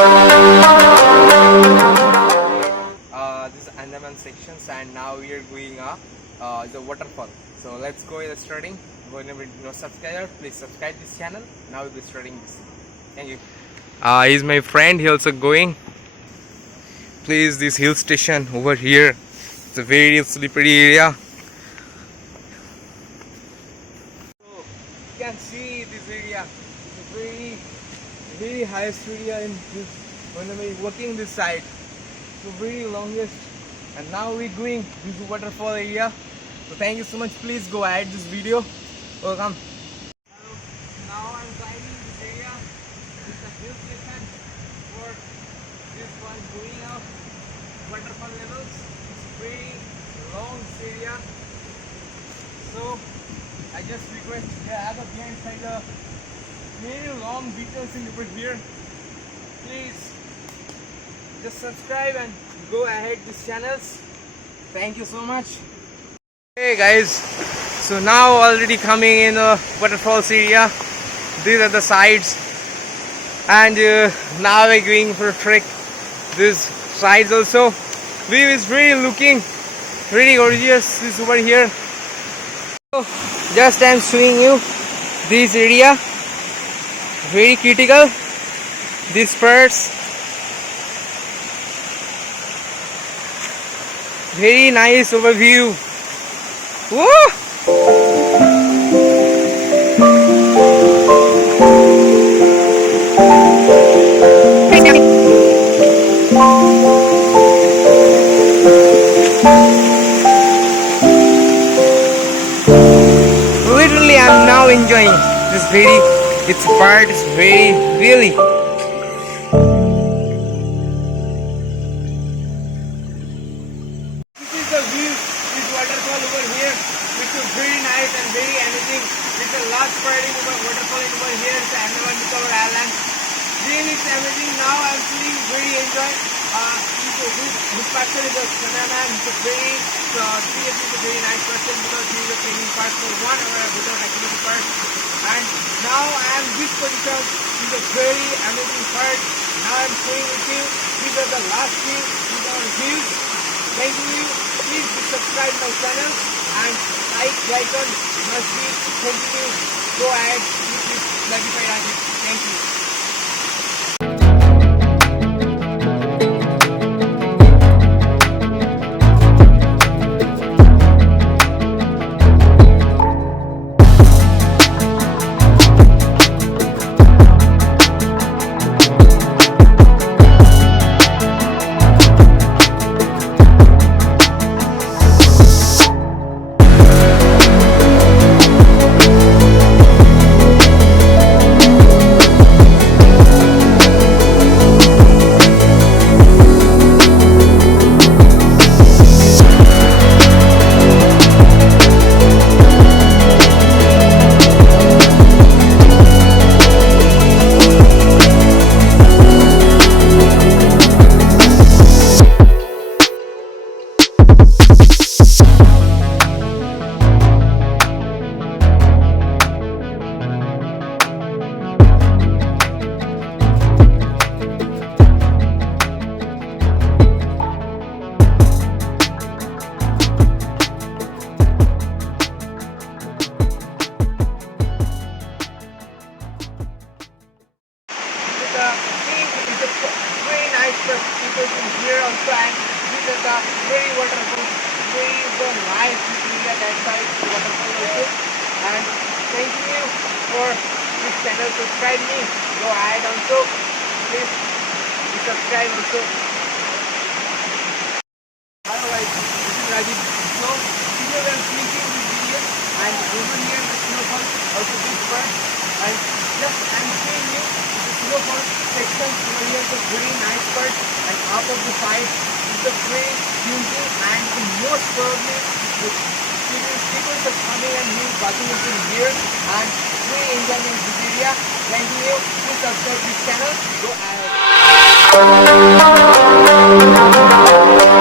This is Andaman sections, and now we are going the waterfall. So let's go in starting. Whenever no subscriber, please subscribe this channel. Now we'll be starting this. Thank you. He's my friend. He also going. Please, this hill station over here. It's a very slippery area. So you can see this area. It's a very highest area in this. Whenever you're walking this side, so very longest. And now we're going this waterfall area. So thank you so much. Please go ahead this video. Welcome. Now I'm driving this area. This is the hill station for this one going up waterfall levels. It's very long area. So I just request the other behind side the very long details in over here. Please just subscribe and go ahead these channels. Thank you so much. Hey guys, so now already coming in the waterfalls area. These are the sides, and now we're going for a trek. These sides also. View is really looking really gorgeous. This over here. So just I'm showing you this area. Very critical. These parts. Very nice overview. Woo! Literally, I'm now enjoying this its part is very really. Waterfall over here, which is very nice and very amazing. It's a large spreading waterfall over here. It's Andaman and Nicobar Island. Really, it's amazing. Now I'm feeling very enjoy. This person is a cameraman. He's a very seriously a very nice person because he is a training part for 1 hour without activity part. And now I am this position. He's a very amazing part. Now I'm showing with you. These are the last view. These are views. Thank you. Please subscribe my channel and like the icon must be continue. Go ahead. Please VLOGGIFY RAJIB. Thank you. People from here also, and these are the very waterfall, very nice area that side waterfall also. And thank you for this channel. Subscribe me. Go ahead also. Please subscribe also. Otherwise, this is Rajib. So here we are finishing this video, and over here the snowfall also this part, and just I'm showing you the snowfall section over here. The very nice part. And up of the side is the very beautiful, and the most probably the people are coming and watching it in here and really enjoying this area. Thank you. Please subscribe this channel. Go ahead.